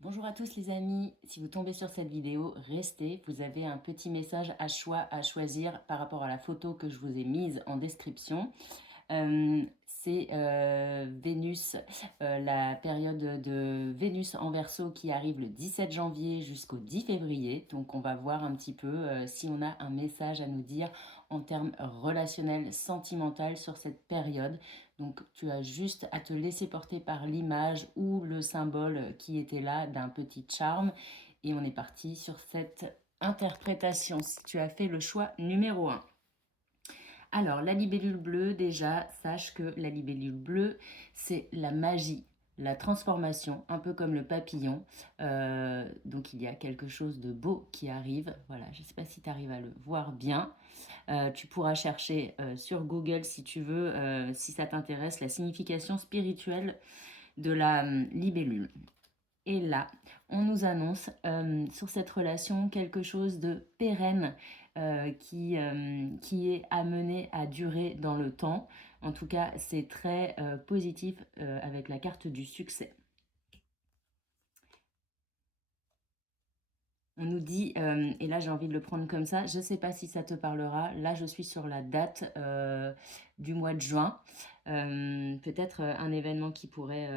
Bonjour à tous les amis, si vous tombez sur cette vidéo, restez, vous avez un petit message à choisir par rapport à la photo que je vous ai mise en description. C'est Vénus, la période de Vénus en Verseau qui arrive le 17 janvier jusqu'au 10 février. Donc on va voir un petit peu si on a un message à nous dire en termes relationnels, sentimentaux sur cette période. Donc tu as juste à te laisser porter par l'image ou le symbole qui était là d'un petit charme. Et on est parti sur cette interprétation si tu as fait le choix numéro 1. Alors, la libellule bleue, déjà, sache que la libellule bleue, c'est la magie, la transformation, un peu comme le papillon. Donc, il y a quelque chose de beau qui arrive. Voilà, je ne sais pas si tu arrives à le voir bien. Tu pourras chercher sur Google si tu veux, si ça t'intéresse, la signification spirituelle de la libellule. Et là, on nous annonce sur cette relation quelque chose de pérenne qui est amené à durer dans le temps. En tout cas, c'est très positif avec la carte du succès. On nous dit, et là j'ai envie de le prendre comme ça, je ne sais pas si ça te parlera, là je suis sur la date du mois de juin, peut-être un événement qui pourrait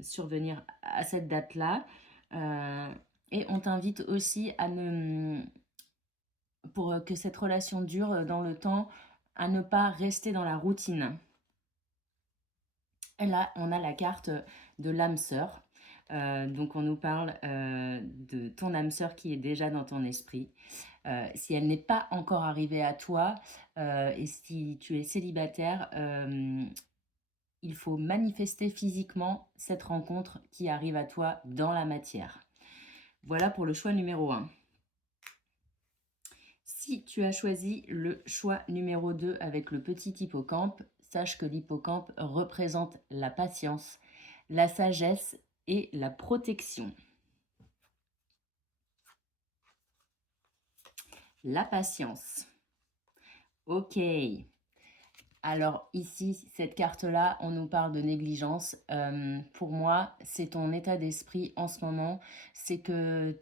survenir à cette date-là. Et on t'invite aussi pour que cette relation dure dans le temps, à ne pas rester dans la routine. Et là, on a la carte de l'âme sœur. Donc, on nous parle de ton âme sœur qui est déjà dans ton esprit. Si elle n'est pas encore arrivée à toi et si tu es célibataire, il faut manifester physiquement cette rencontre qui arrive à toi dans la matière. Voilà pour le choix numéro 1. Si tu as choisi le choix numéro 2 avec le petit hippocampe, sache que l'hippocampe représente la patience, la sagesse et la protection. La patience. Ok. Alors ici, cette carte-là, on nous parle de négligence. Pour moi, c'est ton état d'esprit en ce moment. C'est que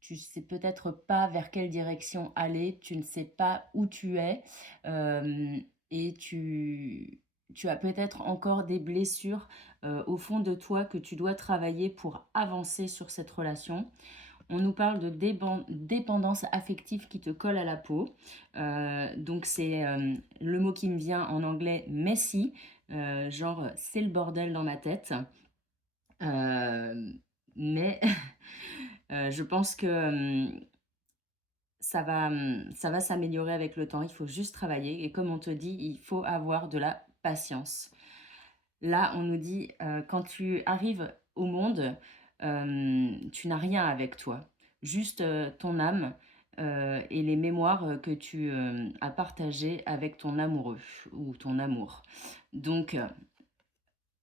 tu sais peut-être pas vers quelle direction aller, tu ne sais pas où tu es et tu as peut-être encore des blessures au fond de toi que tu dois travailler pour avancer sur cette relation. On nous parle de dépendance affective qui te colle à la peau. Donc c'est le mot qui me vient en anglais messy, genre c'est le bordel dans ma tête. Mais je pense que ça va s'améliorer avec le temps. Il faut juste travailler. Et comme on te dit, il faut avoir de la patience. Là, on nous dit, quand tu arrives au monde, tu n'as rien avec toi, juste ton âme et les mémoires que tu as partagées avec ton amoureux ou ton amour. Donc,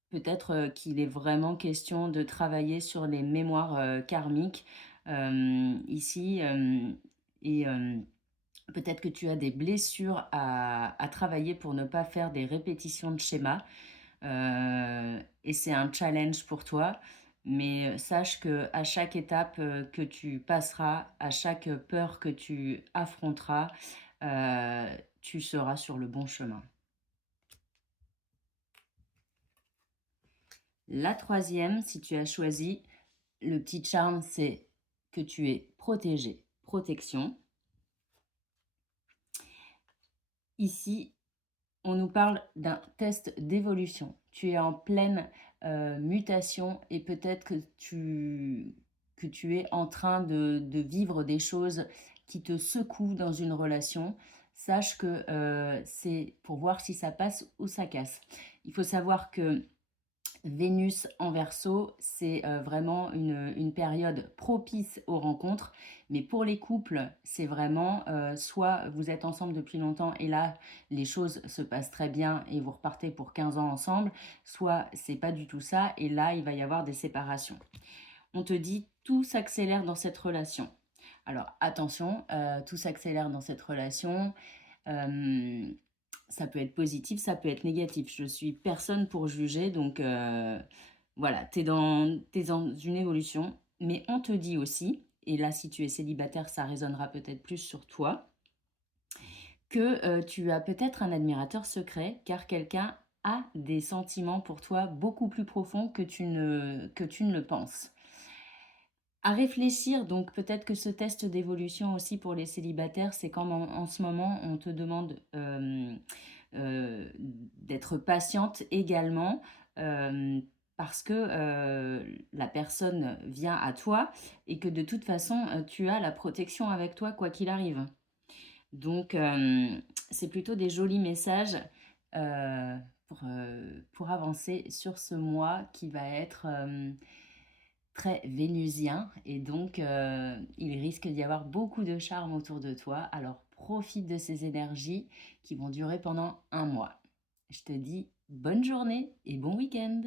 peut-être qu'il est vraiment question de travailler sur les mémoires karmiques ici et peut-être que tu as des blessures à travailler pour ne pas faire des répétitions de schémas. Et c'est un challenge pour toi. Mais sache que à chaque étape que tu passeras, à chaque peur que tu affronteras, tu seras sur le bon chemin. La troisième, si tu as choisi, le petit charme, c'est que tu es protégé. Protection. Ici, on nous parle d'un test d'évolution. Tu es en pleine mutation et peut-être que tu es en train de vivre des choses qui te secouent dans une relation. Sache que c'est pour voir si ça passe ou ça casse. Il faut savoir que Vénus en Verseau, c'est vraiment une période propice aux rencontres, mais pour les couples, c'est vraiment soit vous êtes ensemble depuis longtemps et là, les choses se passent très bien et vous repartez pour 15 ans ensemble, soit c'est pas du tout ça et là, il va y avoir des séparations. On te dit tout s'accélère dans cette relation. Alors attention, tout s'accélère dans cette relation. Ça peut être positif, ça peut être négatif. Je suis personne pour juger, donc voilà, t'es dans une évolution. Mais on te dit aussi, et là si tu es célibataire, ça résonnera peut-être plus sur toi, que tu as peut-être un admirateur secret, car quelqu'un a des sentiments pour toi beaucoup plus profonds que tu ne le penses. À réfléchir, donc peut-être que ce test d'évolution aussi pour les célibataires, c'est comme en ce moment, on te demande d'être patiente également, parce que la personne vient à toi et que de toute façon, tu as la protection avec toi quoi qu'il arrive. Donc, c'est plutôt des jolis messages euh, pour avancer sur ce mois qui va être très vénusien et donc il risque d'y avoir beaucoup de charme autour de toi. Alors profite de ces énergies qui vont durer pendant un mois. Je te dis bonne journée et bon week-end.